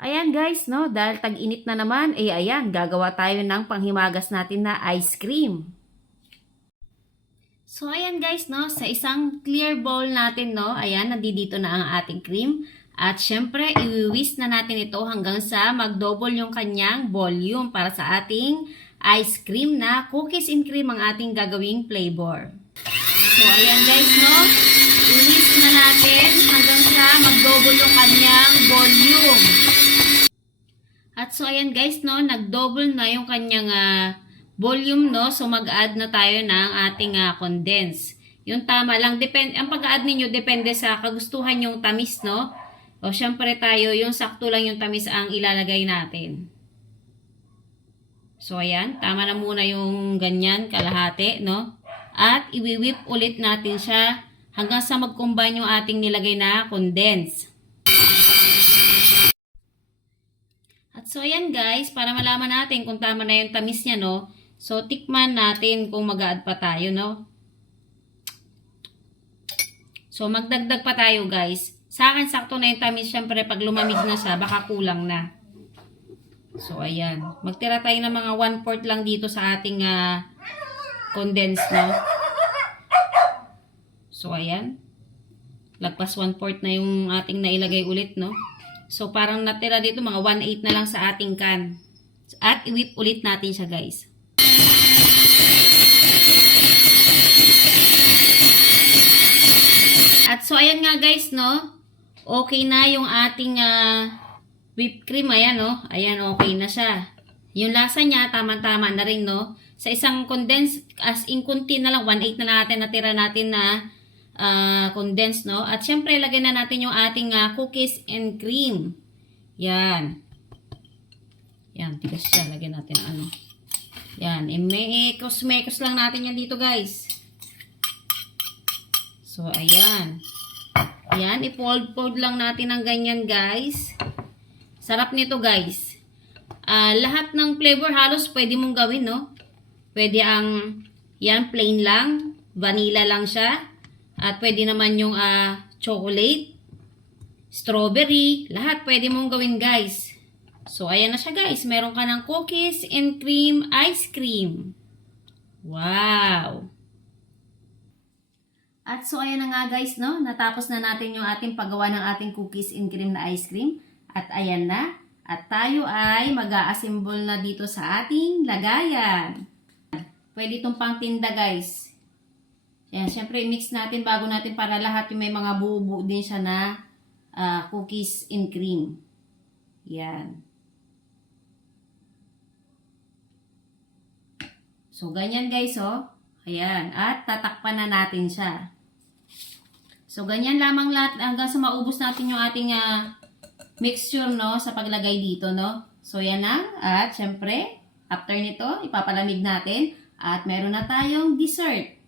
Ayan guys, no, dahil tag-init na naman, ayan, gagawa tayo ng panghimagas natin na ice cream. So ayan guys, no, sa isang clear bowl natin, no, ayan, nandito na ang ating cream. At syempre, i-whisk na natin ito hanggang sa mag-double yung kanyang volume para sa ating ice cream na cookies and cream ang ating gagawing flavor. So ayan guys, no, i-whisk na natin hanggang sa mag-double yung kanyang volume. At so ayan guys, no, nag-double na yung kanyang volume, no. So mag-add na tayo ng ating condense. Yung tama lang, ang pag-add ninyo depende sa kagustuhan yung tamis, no. O syempre tayo, yung sakto lang yung tamis ang ilalagay natin. So ayan, tama na muna yung ganyan kalahati, no. At i-whip ulit natin siya hanggang sa mag-combine yung ating nilagay na condense. At so ayan guys, para malaman natin kung tama na yung tamis niya, no. So tikman natin kung mag-add pa tayo, no. So magdagdag pa tayo guys. Sa akin sakto na yung tamis, syempre pag lumamig na siya, baka kulang na. So ayan, magtira tayo ng mga 1/4 lang dito sa ating condense, no. So ayan, lagpas 1/4 na yung ating nailagay ulit, no. So, parang natira dito mga 1/8 na lang sa ating can. At i-whip ulit natin siya guys. At so, ayan nga guys, no. Okay na yung ating whipped cream. Ayan, no. Ayan, okay na siya. Yung lasa niya, tama-tama na rin, no. Sa isang condense, as in kunti na lang, 1/8 na natin, natira natin na condensed, no? At syempre, lagay na natin yung ating cookies and cream. Yan. Yan, tigas siya. Lagyan natin ano. Yan. Mekos lang natin yan dito, guys. So, ayan. Yan, i-fold lang natin ng ganyan, guys. Sarap nito, guys. Lahat ng flavor halos pwede mong gawin, no? Pwede ang, yan, plain lang. Vanilla lang siya. At pwede naman yung chocolate, strawberry, lahat pwede mong gawin guys. So ayan na siya guys, meron ka ng cookies and cream ice cream. Wow! At so ayan na nga guys, no, natapos na natin yung ating paggawa ng ating cookies and cream na ice cream. At ayan na, at tayo ay mag-a-assemble na dito sa ating lagayan. Pwede itong pangtinda guys. Yan, syempre i-mix natin bago natin para lahat yung may mga buo-buo din siya na cookies and cream. Yan. So, ganyan guys, oh. Ayan. At tatakpan na natin siya. So, ganyan lamang lahat hanggang sa maubos natin yung ating mixture, no, sa paglagay dito, no. So, yan na. At syempre, after nito, ipapalamig natin. At meron na tayong dessert.